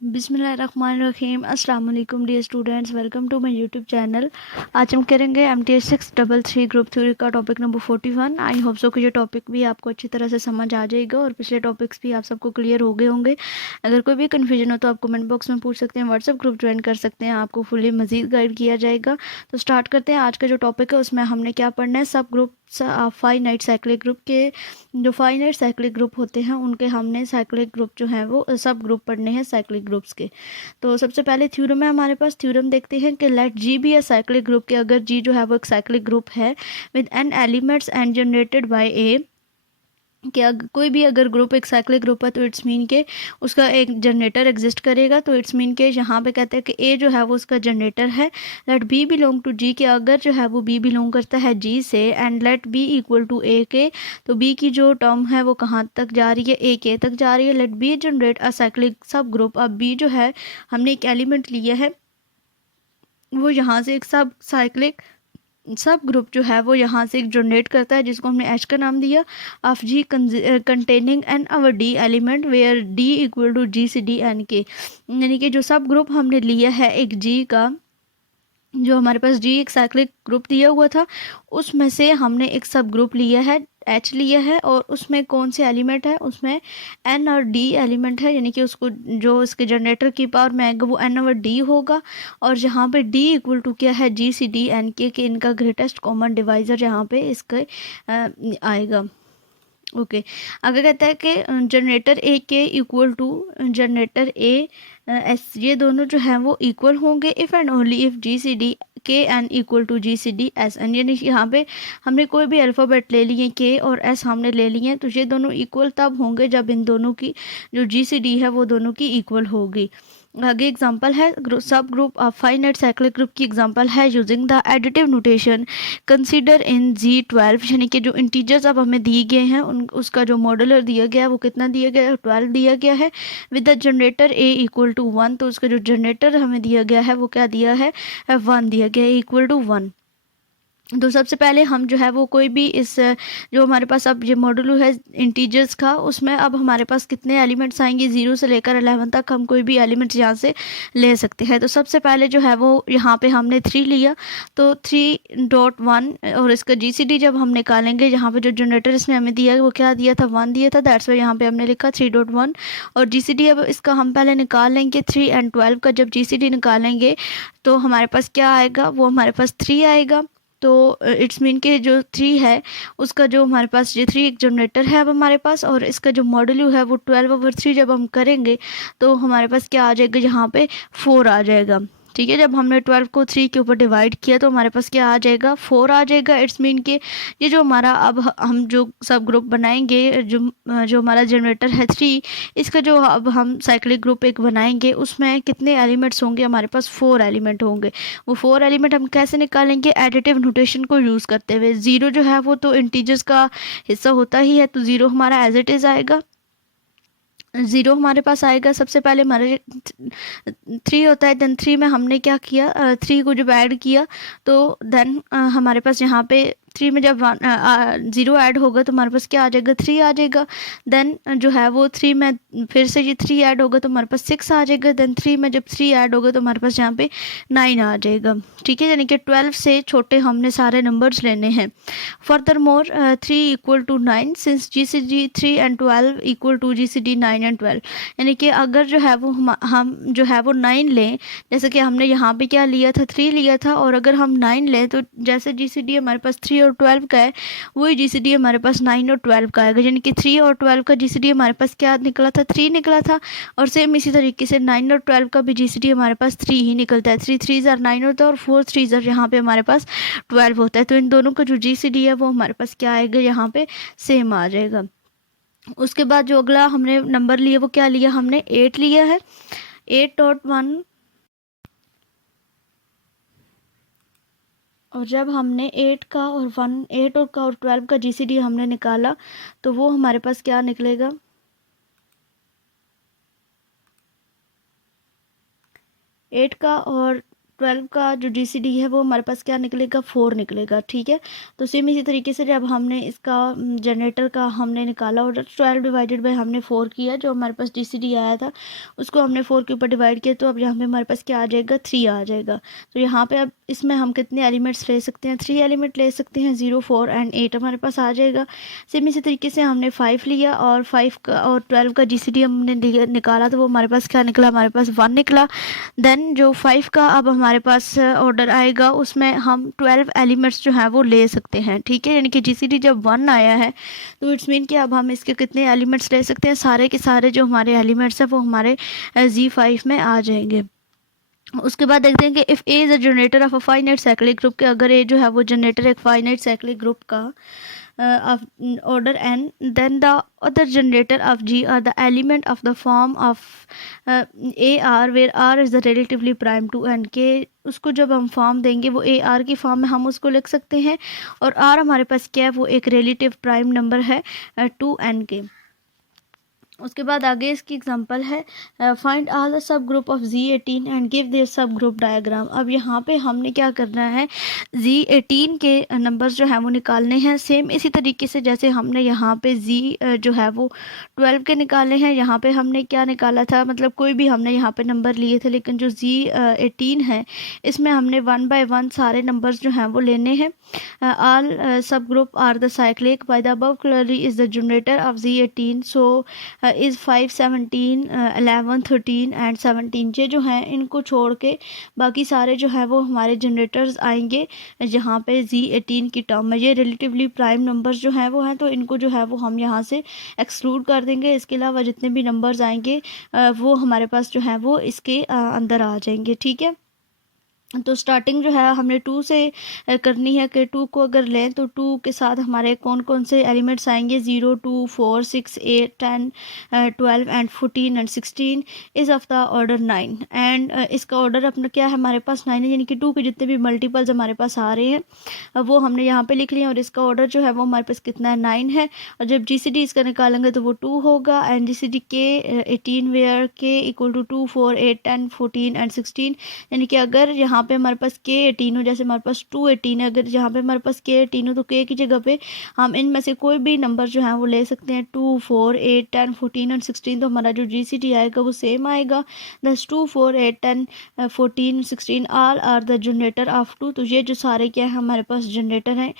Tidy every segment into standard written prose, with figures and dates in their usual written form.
बिस्मिल्लाहिर्रहमानिर्रहीम। अस्सलाम वालेकुम dear students, welcome to my YouTube channel. आज हम करेंगे MTS 633 ग्रुप थ्योरी का topic number 41। I hope so कि ये टॉपिक भी आपको अच्छी तरह से समझ आ जाएगा और पिछले टॉपिक्स भी आप सबको क्लियर हो गए होंगे। अगर कोई भी कन्फ्यूजन हो तो आप कमेंट बॉक्स में पूछ सकते हैं, व्हाट्सएप ग्रुप ज्वाइन कर सकते हैं, आपको फुली मजीद गाइड किया जाएगा। तो स्टार्ट करते हैं। आज का जो टॉपिक है उसमें हमने क्या पढ़ना है, सब ग्रुप फाइनाइट साइक्लिक ग्रुप के जो फाइनाइट साइक्लिक ग्रुप होते हैं उनके हमने साइक्लिक ग्रुप जो है वो सब ग्रुप पढ़ने हैं साइक्लिक ग्रुप्स के। तो सबसे पहले थ्योरम है हमारे पास। थ्योरम देखते हैं कि let G be a cyclic group के अगर जी जो है वो एक साइक्लिक ग्रुप है with N elements and generated by A, कि कोई भी अगर ग्रुप एक साइक्लिक ग्रुप है तो इट्स मीन के उसका एक जनरेटर एग्जिस्ट करेगा। तो इट्स मीन के यहाँ पे कहते हैं कि ए जो है वो उसका जनरेटर है। लेट बी बिलोंग टू जी, के अगर जो है वो बी बिलोंग करता है जी से, and let B equal to A K, तो बी की जो टर्म है वो कहाँ तक जा रही है, ए के तक जा रही है। Let B generate a cyclic subgroup. अब बी जो है हमने एक एलिमेंट लिया है, वो यहाँ से एक सब ग्रुप जो है वो यहाँ से एक जनरेट करता है जिसको हमने एच का नाम दिया। Of G containing N over D element where D equal to G C D N K, यानी कि जो सब ग्रुप हमने लिया है एक जी का, जो हमारे पास जी एक साइक्लिक ग्रुप दिया हुआ था उसमें से हमने एक सब ग्रुप लिया है, एच लिया है, और उसमें कौन से एलिमेंट है, उसमें एन और डी एलिमेंट है, यानी कि उसको जो इसके जनरेटर की पावर में आएगा वो एन ओवर डी होगा। और जहाँ पे डी इक्वल टू क्या है, जी सी डी एन के इनका ग्रेटेस्ट कॉमन डिवाइज़र यहाँ पे इसके आएगा। ओके अगर कहता है कि generator A K equal to generator A S, ये दोनों जो हैं वो इक्वल होंगे if and only if G C D K N equal to G C D S N, यानी यहाँ पे हमने कोई भी अल्फ़ाबेट ले लिए, के और एस हमने ले लिए, तो ये दोनों इक्वल तब होंगे जब इन दोनों की जो जी सी डी है वो दोनों की इक्वल होगी। आगे एग्जांपल है subgroup of finite cyclic group की एग्जांपल है using the additive notation consider in जी12, यानी कि जो इंटीजर्स अब हमें दिए गए हैं उन उसका जो मॉडुलर दिया गया है वो कितना दिया गया है, 12 दिया गया है। With the generator A equal to 1, तो उसका जो जनरेटर हमें दिया गया है वो क्या दिया है, 1 दिया गया है इक्वल टू 1। तो सबसे पहले हम जो है वो कोई भी इस जो हमारे पास अब ये मॉड्यूल है इंटीजर्स का, उसमें अब हमारे पास कितने एलिमेंट्स आएंगे, 0 से लेकर 11 तक हम कोई भी एलिमेंट्स यहाँ से ले सकते हैं। तो सबसे पहले जो है वो यहाँ पे हमने 3 लिया, तो 3.1 और इसका जीसीडी जब हम निकालेंगे, यहाँ पे जो जनरेटर इसने हमें दिया है वो क्या दिया था, 1 दिया था, दैट्स वाई यहाँ पे हमने लिखा 3.1। और जीसीडी अब इसका हम पहले निकाल लेंगे 3 एंड 12 का। जब जीसीडी निकालेंगे तो हमारे पास क्या आएगा, वो हमारे पास 3 आएगा। तो इट्स मीन के जो 3 है उसका जो हमारे पास ये 3 एक जनरेटर है अब हमारे पास, और इसका जो मॉड्यूल है वो 12/3 जब हम करेंगे तो हमारे पास क्या आ जाएगा, यहाँ पे 4 आ जाएगा। ठीक है, जब हमने 12 को 3 के ऊपर डिवाइड किया तो हमारे पास क्या आ जाएगा, 4 आ जाएगा। इट्स मीन के ये जो हमारा अब हम जो सब ग्रुप बनाएंगे, जो हमारा जनरेटर है 3, इसका जो अब हम साइक्लिक ग्रुप एक बनाएंगे उसमें कितने एलिमेंट्स होंगे, हमारे पास 4 एलिमेंट होंगे। वो 4 एलिमेंट हम कैसे निकालेंगे, एडिटिव नोटेशन को यूज़ करते हुए। 0 जो है वो तो इंटीजर्स का हिस्सा होता ही है, तो 0 हमारा एज इट इज़ आएगा। 0 हमारे पास आएगा, सबसे पहले हमारे 3 होता है, देन 3 में हमने क्या किया, 3 को जब ऐड किया तो देन हमारे पास यहाँ पे 3 में जब 0 ऐड होगा तो हमारे पास क्या आ जाएगा, 3 आ जाएगा। देन जो है वो 3 में फिर से ये 3 ऐड होगा तो हमारे पास 6 आ जाएगा। देन 3 में जब 3 ऐड होगा तो हमारे पास यहाँ पे 9 आ जाएगा। ठीक है, यानी कि 12 से छोटे हमने सारे नंबर्स लेने हैं। Furthermore 3 equal to 9 since G C D 3 and 12 equal to G C D 9 and 12, यानी कि अगर जो है वो हम जो है वो 9 लें, जैसे कि हमने यहाँ पे क्या लिया था, 3 लिया था, और अगर हम 9 लें तो जैसे जी सी डी हमारे पास 3 और 12 का है वही जी सी डी हमारे पास 9 और 12 का आएगा, यानी कि 3 और 12 का जी सी डी हमारे पास क्या निकला था, 3 निकला था। और सेम इसी तरीके से 9 और 12 का भी जी सी डी हमारे पास 3 ही निकलता है। 3 3 ज़ार 9 होता है और 4 3 ज़ार यहाँ पे हमारे पास 12 होता है। तो इन दोनों का जो जी सी डी है वो हमारे पास क्या आएगा, यहाँ पे सेम आ जाएगा। उसके बाद जो अगला हमने नंबर लिया वो क्या लिया, हमने 8 लिया है। 8.1, और जब हमने 8 का और 8 और का और 12 का जीसीडी हमने निकाला तो वो हमारे पास क्या निकलेगा, 8 का और 12 का जो GCD है वो हमारे पास क्या निकलेगा, 4 निकलेगा। ठीक है, तो सेम इसी तरीके से जब हमने इसका जनरेटर का हमने निकाला ऑर्डर, 12 डिवाइडेड बाई हमने 4 किया, जो हमारे पास GCD आया था उसको हमने 4 के ऊपर डिवाइड किया, तो अब यहाँ पे हमारे पास क्या आ जाएगा, 3 आ जाएगा। तो यहाँ पे अब इसमें हम कितने एलिमेंट्स ले सकते हैं, 3 एलिमेंट ले सकते हैं, 0, 4 एंड 8 हमारे पास आ जाएगा। सेम इसी तरीके से हमने 5 लिया और 5 का और 12 का GCD हमने निकाला, तो वो हमारे पास क्या निकला, हमारे पास 1 निकला। देन जो 5 का अब हमारे पास ऑर्डर आएगा, उसमें हम 12 एलिमेंट्स जो हैं वो ले सकते हैं। ठीक है, यानी कि GCD जब 1 आया है तो इट्स मीन कि अब हम इसके कितने एलिमेंट्स ले सकते हैं, सारे के सारे जो हमारे एलिमेंट्स हैं वो हमारे Z5 में आ जाएंगे। उसके बाद देखते हैं कि if A is a generator of a finite cyclic group, के अगर ए जो है वो जनरेटर एक फाइनाइट साइक्लिक ग्रुप का of order n, then the other generator of G are the element of the form of AR where R is the relatively prime to n, के उसको जब हम फॉर्म देंगे वो AR की form में हम उसको लिख सकते हैं, और R हमारे पास क्या है, वो एक रिलेटिव प्राइम नंबर है टू n के। उसके बाद आगे इसकी एग्जांपल है, find all the sub group of Z18 and give their सब ग्रुप डायग्राम। अब यहाँ पे हमने क्या करना है, Z18 के नंबर्स जो हैं वो निकालने हैं, सेम इसी तरीके से जैसे हमने यहाँ पे Z जो है वो 12 के निकाले हैं। यहाँ पे हमने क्या निकाला था, मतलब कोई भी हमने यहाँ पे नंबर लिए थे, लेकिन जो Z18 है इसमें हमने 1 बाय 1 सारे नंबर्स जो हैं वो लेने हैं। All subgroup are the cyclic by the above clearly is the generator of Z18, so is 5, 17, 11, 13 and 17। ये जो हैं इनको छोड़ के बाकी सारे जो है वो हमारे जनरेटर्स आएंगे जहाँ पे Z18 की टर्म में। ये रिलेटिवली प्राइम नंबर्स जो हैं वो हैं, तो इनको जो है वो हम यहाँ से एक्सक्लूड कर देंगे। इसके अलावा जितने भी नंबर्स आएंगे वो हमारे पास जो है वो इसके अंदर आ जाएंगे। ठीक है, तो स्टार्टिंग जो है हमने 2 से करनी है, कि 2 को अगर लें तो 2 के साथ हमारे कौन कौन से एलिमेंट्स आएंगे, 0, 2, 4, 6, 8, 10, 12 and 14 and 16 is of the order 9 and इसका ऑर्डर अपना क्या है, हमारे पास 9 है, यानी कि 2 के जितने भी मल्टीपल्स हमारे पास आ रहे हैं वो हमने यहाँ पे लिख लिए, और इसका ऑर्डर जो है वो हमारे पास कितना है, 9 है। और जब GCD इसका निकालेंगे तो वो 2 होगा, एंड GCD के 18 वेयर के इक्वल टू 2, 4, 8, 10, 14 एंड 16, यानी कि अगर यहाँ पे हमारे पास K18 हो, जैसे हमारे पास 218 है, अगर यहाँ पे हमारे पास K18 हो तो K की जगह पे हम इनमें से कोई भी नंबर जो है वो ले सकते हैं, 2, 4, 8, 10, 14 और 16। तो हमारा जो GCD आएगा वो सेम आएगा, दस 2, 4, 8, 10, 14, 16 all are the generator of 2। तो ये जो सारे क्या है हमारे पास जनरेटर हैं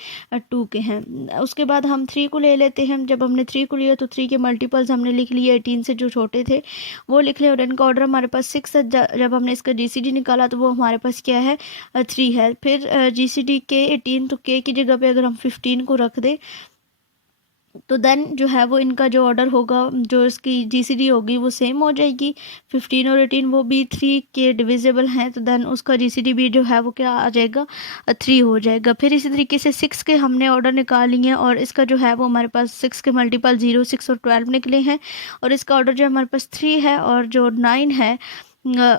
2 के हैं। उसके बाद हम 3 को ले लेते हैं। जब हमने 3 को लिया तो 3 के मल्टीपल्स हमने लिख लिए, 18 से जो छोटे थे वो लिख लिया, और इनका ऑर्डर हमारे पास 6 है। जब हमने इसका GCD निकाला तो वो हमारे पास क्या है, 3 है। फिर GCD के 18, तो K की जगह पे अगर हम 15 को रख दें तो देन जो है वो इनका जो ऑर्डर होगा, जो इसकी GCD होगी वो सेम हो जाएगी। 15 और 18 वो भी 3 के डिविजिबल हैं, तो देन उसका GCD भी जो है वो क्या आ जाएगा, 3 हो जाएगा। फिर इसी तरीके से 6 के हमने ऑर्डर निकाल लिए हैं, और इसका जो है वो हमारे पास 6 के मल्टीपल 0, 6 और 12 निकले हैं, और इसका ऑर्डर जो हमारे पास 3 है। और जो 9 है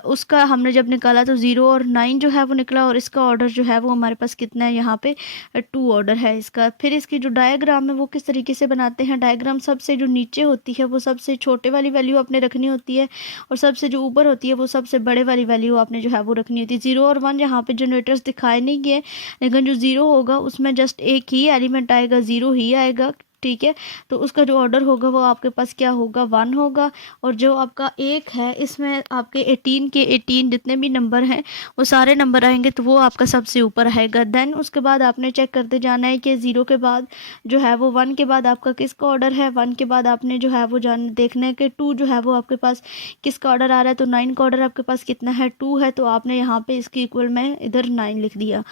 उसका हमने जब निकाला तो 0 और 9 जो है वो निकला, और इसका ऑर्डर जो है वो हमारे पास कितना है, यहाँ पे 2 ऑर्डर है इसका। फिर इसकी जो डायग्राम है वो किस तरीके से बनाते हैं, डायग्राम सबसे जो नीचे होती है वो सबसे छोटे वाली वैल्यू आपने रखनी होती है, और सबसे जो ऊपर होती है वो सबसे बड़े वाली वैल्यू आपने जो है वो रखनी होती है। 0 और 1 यहाँ पे जनरेटर्स दिखाए नहीं गए, लेकिन जो 0 होगा उसमें जस्ट एक ही एलिमेंट आएगा, 0 ही आएगा। ठीक है, तो उसका जो ऑर्डर होगा वो आपके पास क्या होगा, 1 होगा। और जो आपका 1 है इसमें आपके 18 के 18 जितने भी नंबर हैं वो सारे नंबर आएंगे, तो वो आपका सबसे ऊपर आएगा। देन उसके बाद आपने चेक करते जाना है कि 0 के बाद जो है वो 1 के बाद आपका किसका ऑर्डर है, 1 के बाद आपने जो है वो देखना है कि 2 जो है वो आपके पास किसका ऑर्डर आ रहा है। तो 9 का ऑर्डर आपके पास कितना है, 2 है, तो आपने यहाँ पे इसके इक्वल में इधर 9 लिख दिया।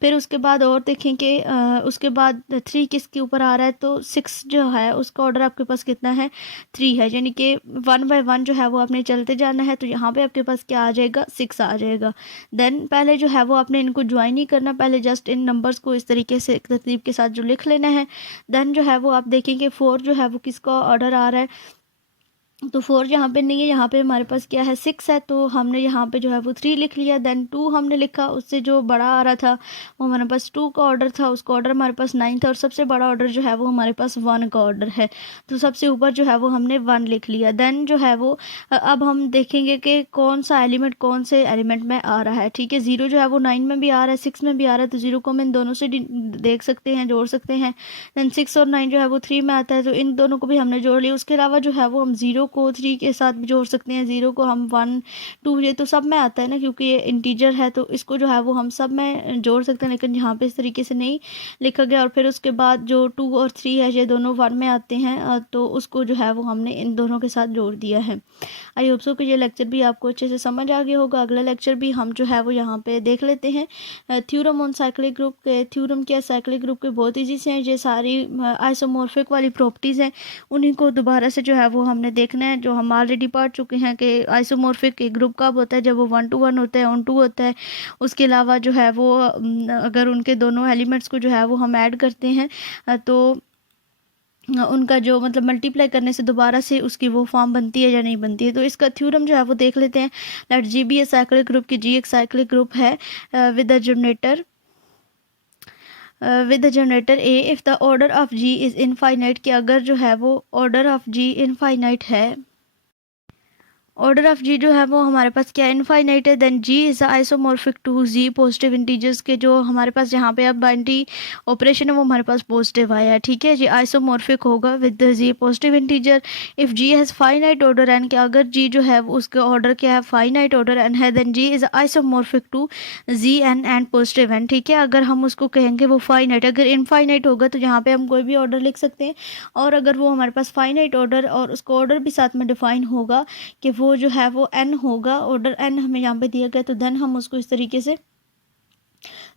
फिर उसके बाद और देखें कि उसके बाद 3 किसके ऊपर आ रहा है, तो 6 जो है उसका ऑर्डर आपके पास कितना है, 3 है, यानी कि 1 बाय 1 जो है वो आपने चलते जाना है। तो यहाँ पे आपके पास क्या आ जाएगा, 6 आ जाएगा। देन पहले जो है वो आपने इनको ज्वाइन नहीं करना, पहले जस्ट इन नंबर्स को इस तरीके से तरतीब के साथ जो लिख लेना है। देन जो है वो आप देखेंगे 4 जो है वो किसका ऑर्डर आ रहा है, तो 4 यहाँ पे नहीं है, यहाँ पे हमारे पास क्या है 6 है, तो हमने यहाँ पे जो है वो 3 लिख लिया। देन 2 हमने लिखा, उससे जो बड़ा आ रहा था वो हमारे पास 2 का ऑर्डर था, उसका ऑर्डर हमारे पास 9 था, और सबसे बड़ा ऑर्डर जो है वो हमारे पास 1 का ऑर्डर है, तो सबसे ऊपर जो है वो हमने 1 लिख लिया। देन जो है वो अब हम देखेंगे कि कौन सा एलिमेंट कौन से एलिमेंट में आ रहा है। ठीक है, 0 जो है वो 9 में भी आ रहा है, 6 में भी आ रहा है, तो 0 को हम इन दोनों से देख सकते हैं, जोड़ सकते हैं। देन 6 और 9 जो है वो 3 में आता है, तो इन दोनों को भी हमने जोड़ लिया। उसके अलावा जो है वो हम 0 को 3 के साथ भी जोड़ सकते हैं, 0 को हम 1 2, ये तो सब में आता है ना, क्योंकि ये इंटीजर है, तो इसको जो है वो हम सब में जोड़ सकते हैं, लेकिन यहाँ पे इस तरीके से नहीं लिखा गया। और फिर उसके बाद जो 2 और 3 है ये दोनों 1 में आते हैं, तो उसको जो है वो हमने इन दोनों के साथ जोड़ दिया है। आई होप सो कि ये लेक्चर भी आपको अच्छे से समझ आ गया होगा। अगला लेक्चर भी हम जो है वो यहाँ पे देख लेते हैं, थ्योरम ऑन साइक्लिक ग्रुप के। थ्योरम क्या साइक्लिक ग्रुप के बहुत ईजी से हैं, ये सारी आइसोमॉर्फिक वाली प्रॉपर्टीज़ हैं, उन्हीं को दोबारा से जो है वो हमने देखना है, जो हम ऑलरेडी पढ़ चुके हैं कि आइसोमॉर्फिक एक ग्रुप कब होता है, जब वो 1 to 1 होता है, ऑन 2 होता है। उसके अलावा जो है वो अगर उनके दोनों एलिमेंट्स को जो है वो हम ऐड करते हैं, तो उनका जो मतलब मल्टीप्लाई करने से दोबारा से उसकी वो फॉर्म बनती है या नहीं बनती है। तो इसका थ्योरम जो है वो देख लेते हैं। Let G be a cyclic group की जी एक साइक्लिक ग्रुप है with the generator A if the order of G is infinite, कि अगर जो है वो ऑर्डर ऑफ जी इनफाइनाइट है, ऑर्डर ऑफ जी जो है वो हमारे पास क्या इनफाइनाइट है, then G is isomorphic to G positive integers के, जो हमारे पास यहाँ पे अब बाइनरी ऑपरेशन है वो हमारे पास पॉजिटिव आया है। ठीक है, जी आइसोमॉर्फिक होगा with G positive integer. If G has finite order N, के अगर जी जो है वो उसका ऑर्डर क्या है फाइनाइट ऑर्डर एन है, then G is isomorphic to G N and positive N. ठीक है, अगर हम उसको कहेंगे वो फाइनाइट, अगर इनफाइनाइट होगा तो यहाँ पे हम कोई भी ऑर्डर लिख सकते हैं, और अगर वो हमारे पास फाइनाइट ऑर्डर और उसका ऑर्डर भी साथ में डिफाइन होगा कि वो जो है वो n होगा, ऑर्डर n हमें यहाँ पे दिया गया, तो देन हम उसको इस तरीके से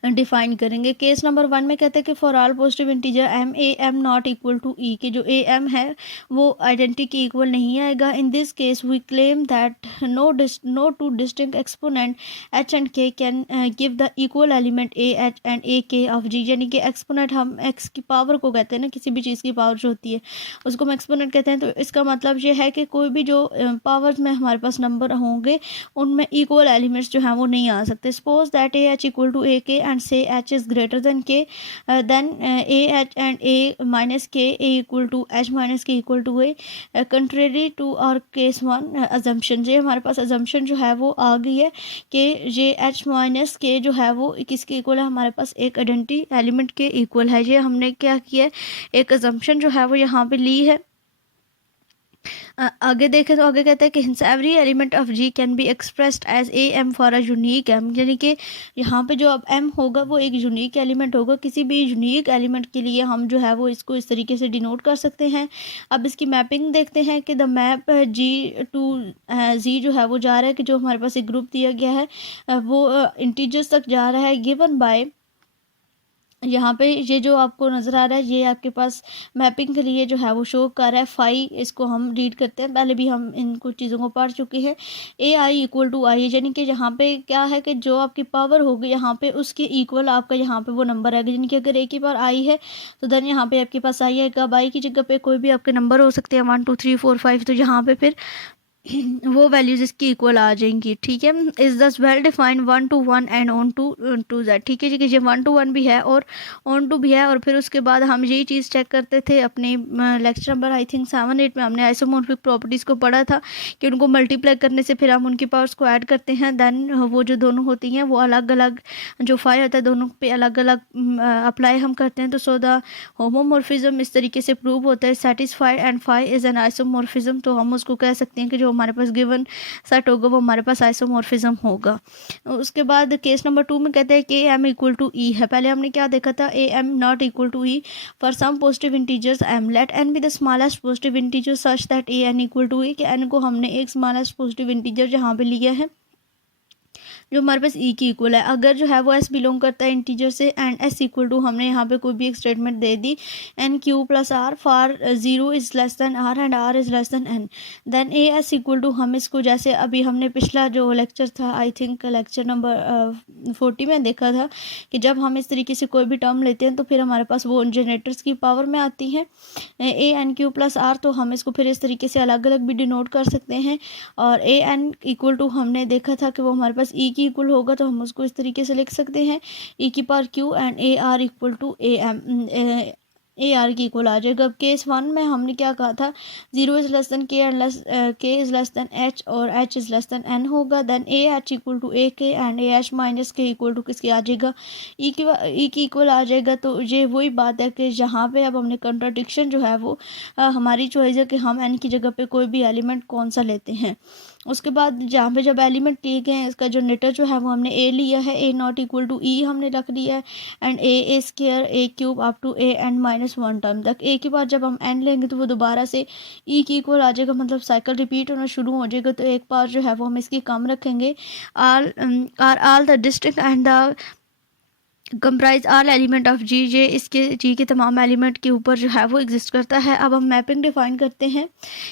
डिफाइन करेंगे। केस नंबर 1 में कहते हैं कि for all positive integer M A M not equal to E, कि जो ए एम है वो आइडेंटिटी के इक्वल नहीं आएगा। In this case we claim that no two distinct exponent H and K can give the equal element A H and A K of जी, यानी कि exponent हम एक्स की पावर को कहते हैं ना, किसी भी चीज़ की पावर जो होती है उसको हम एक्सपोनेंट कहते हैं। तो इसका मतलब ये है कि कोई भी जो पावर्स में हमारे पास नंबर होंगे उनमें इक्वल एलिमेंट्स जो हैं वो नहीं आ सकते। Suppose that A H equal to A K and say h is greater than k, then a h and a minus k, a equal to h minus k equal to a, contrary to our case 1 assumption। ये हमारे पास assumption जो है वो आ गई है कि ये h minus k जो है वो किसके इक्वल है, हमारे पास एक आइडेंटिटी एलिमेंट के इक्वल है। ये हमने क्या किया, एक assumption जो है वो यहाँ पे ली है। आगे देखें तो आगे कहता है कि hence every element of G can be expressed as a M for a unique M, यानी कि यहाँ पे जो अब एम होगा वो एक यूनिक एलिमेंट होगा। किसी भी यूनिक एलिमेंट के लिए हम जो है वो इसको इस तरीके से डिनोट कर सकते हैं। अब इसकी मैपिंग देखते हैं कि द मैप जी टू जी जो है वो जा रहा है, कि जो हमारे पास एक ग्रुप दिया गया है वो इंटीजर्स तक जा रहा है, गिवन बाय यहाँ पे ये जो आपको नज़र आ रहा है ये आपके पास मैपिंग के लिए जो है वो शो कर रहा है फाई। इसको हम रीड करते हैं, पहले भी हम इन कुछ चीज़ों को पढ़ चुके हैं। ए आई इक्वल टू आई, यानी कि यहाँ पे क्या है कि जो आपकी पावर होगी यहाँ पे उसके इक्वल आपका यहाँ पे वो नंबर आएगा, यानी कि अगर ए की पावर आई है तो देन यहाँ पे आपके पास आई आएगा। अब आई की जगह पे कोई भी आपके नंबर हो सकते हैं 1 2 3 4 5, तो यहाँ पे फिर वो वैल्यूज इसकी इक्वल आ जाएंगी। ठीक है, is this well defined 1 to 1 and onto that. ठीक है जी, कि ये 1 to 1 भी है और ऑन टू भी है। और फिर उसके बाद हम यही चीज़ चेक करते थे अपने लेक्चर नंबर आई थिंक 7 8 में हमने आइसोमॉर्फिक प्रॉपर्टीज़ को पढ़ा था कि उनको मल्टीप्लाई करने से फिर हम उनकी पावर्स को ऐड करते हैं, देन वो जो दोनों होती हैं वो अलग अलग जो फाई होता है दोनों पे अलग अलग अप्लाई हम करते हैं। तो सो द होमोमॉर्फिज्म इस तरीके से प्रूव होता है, satisfied and phi is an isomorphism. तो हम उसको कह सकते हैं कि जो हमारे पास गिवन सेट होगा वो हमारे पास आइसोमॉर्फिज्म होगा। उसके बाद केस नंबर 2 में कहते हैं कि एम इक्वल टू ई है। पहले हमने क्या देखा था, A M not equal to E for some positive integers M, let N be the smallest positive integer such that A N equal to E, कि एन को हमने एक स्मॉलेस्ट पॉजिटिव इंटीजर जहाँ पे लिया है जो हमारे पास ई की इक्वल है। अगर जो है वो एस बिलोंग करता है इंटीजर से एंड एस इक्वल टू हमने यहाँ पे कोई भी एक स्टेटमेंट दे दी N Q plus R for zero is less than R and R is less than N, then A S equal to हम इसको जैसे अभी हमने पिछला जो लेक्चर था आई थिंक लेक्चर नंबर 40 में देखा था कि जब हम इस तरीके से कोई भी टर्म लेते हैं तो फिर हमारे पास वो जनरेटर्स की पावर में आती है A N Q plus are, तो हम इसको फिर इस तरीके से अलग अलग भी डिनोट कर सकते हैं। और ए एन इक्वल टू हमने देखा था कि वो हमारे पास ई की इक्वल होगा, तो हम उसको इस तरीके से लिख सकते हैं ई की power Q and A R equal to A R की इक्वल आ जाएगा। अब केस 1 में हमने क्या कहा था, zero is less than K and K is less than H और H is less than N होगा, then A H equal to A K and A H minus K equal to किसके आ जाएगा, ई की इक्वल आ जाएगा। तो ये वही बात है कि जहाँ पे अब हमने कंट्राडिक्शन जो है वो हमारी चॉइस है कि हम एन की जगह पे कोई भी एलिमेंट कौन सा लेते हैं। उसके बाद जहाँ पे जब एलिमेंट लिए गए हैं इसका जनरेटर जो है वो हमने ए लिया है, A not equal to E हमने रख लिया है and A square A cube up to A N minus 1 term तक। ए के बाद जब हम एन लेंगे तो वो दोबारा से ई की इक्वल आ जाएगा, मतलब साइकिल रिपीट होना शुरू हो जाएगा। तो एक बार जो है वो हम इसकी कम रखेंगे, all the district and the comprise all element of G, J इसके जी के तमाम एलिमेंट के ऊपर जो है वो एग्जिस्ट करता है। अब हम मैपिंग डिफाइन करते हैं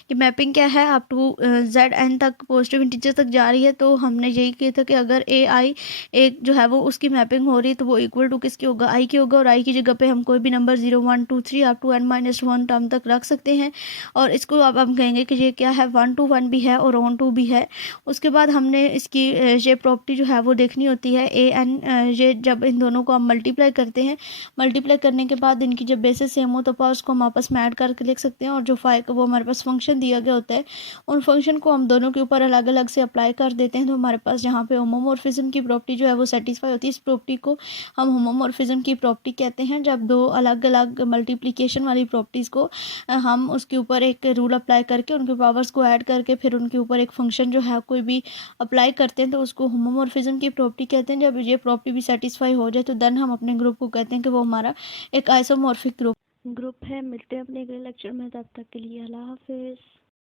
कि मैपिंग क्या है, अप टू जेड एन तक पॉजिटिव इंटीजर तक जा रही है। तो हमने यही किया था कि अगर ए आई एक जो है वो उसकी मैपिंग हो रही है तो वो इक्वल टू किसकी होगा, आई की होगा। और आई की जगह पे हम कोई भी number 0 1 2 3 up to N minus 1 term तक रख सकते हैं। और इसको अब हम कहेंगे कि ये क्या है, 1 to 1 भी है और ऑन टू भी है। उसके बाद हमने इसकी ये प्रॉपर्टी जो है वो देखनी होती है ए एन, ये जब इन दोनों को हम मल्टीप्लाई करते हैं, मल्टीप्लाई करने के बाद इनकी जब बेसिस सेम हो तो उसको हम आपस में ऐड करके लिख सकते हैं। और जो वो हमारे पास फंक्शन दिया गया होता है उन फंक्शन को हम दोनों के ऊपर अलग अलग से अप्लाई कर देते हैं। तो हमारे पास जहाँ पे होमोमॉर्फिज्म की प्रॉपर्टी जो है वो सेटिस्फाई होती है। इस प्रॉपर्टी को हम होमोमॉर्फिज्म की प्रॉपर्टी कहते हैं, जब दो अलग अलग मल्टीप्लिकेशन वाली प्रॉपर्टीज़ को हम उसके ऊपर एक रूल अप्लाई करके उनके पावर्स को ऐड करके फिर उनके ऊपर एक फंक्शन जो है कोई भी अप्लाई करते हैं तो उसको होमोमॉर्फिज्म की प्रॉपर्टी कहते हैं। जब ये प्रॉपर्टी भी सेटिस्फाई हो जाए तो देन हम अपने ग्रुप को कहते हैं कि वो हमारा एक आइसोमॉर्फिक ग्रुप है। मिलते हैं अपने अगले लेक्चर में, तब तक के लिए अल्लाह हाफिज़।